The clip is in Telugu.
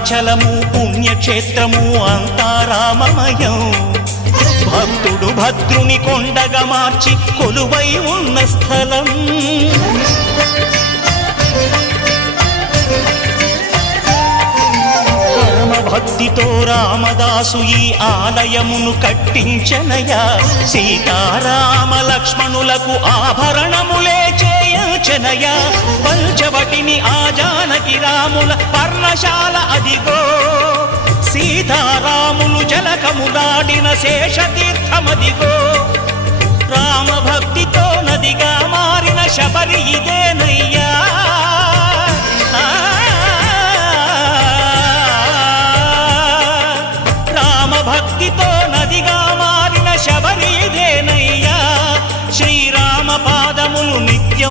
అరుణాచలము పుణ్యక్షేత్రము అంతా రామమయం. భక్తుడు భద్రుని కొండగా మార్చి కొలువై ఉన్న స్థలం. భక్తితో రామదాసు ఈ ఆలయమును కట్టించనయా. సీతారామ లక్ష్మణులకు ఆభరణములే చేయించనయా. పంచవటిని ఆ జానకి రాముల పర్ణశాల అదిగో. సీతారాములు జలకములాడిన శేషతీర్థమదిగో. రామభక్తితో నదిగా మారిన శబరి ఇదే.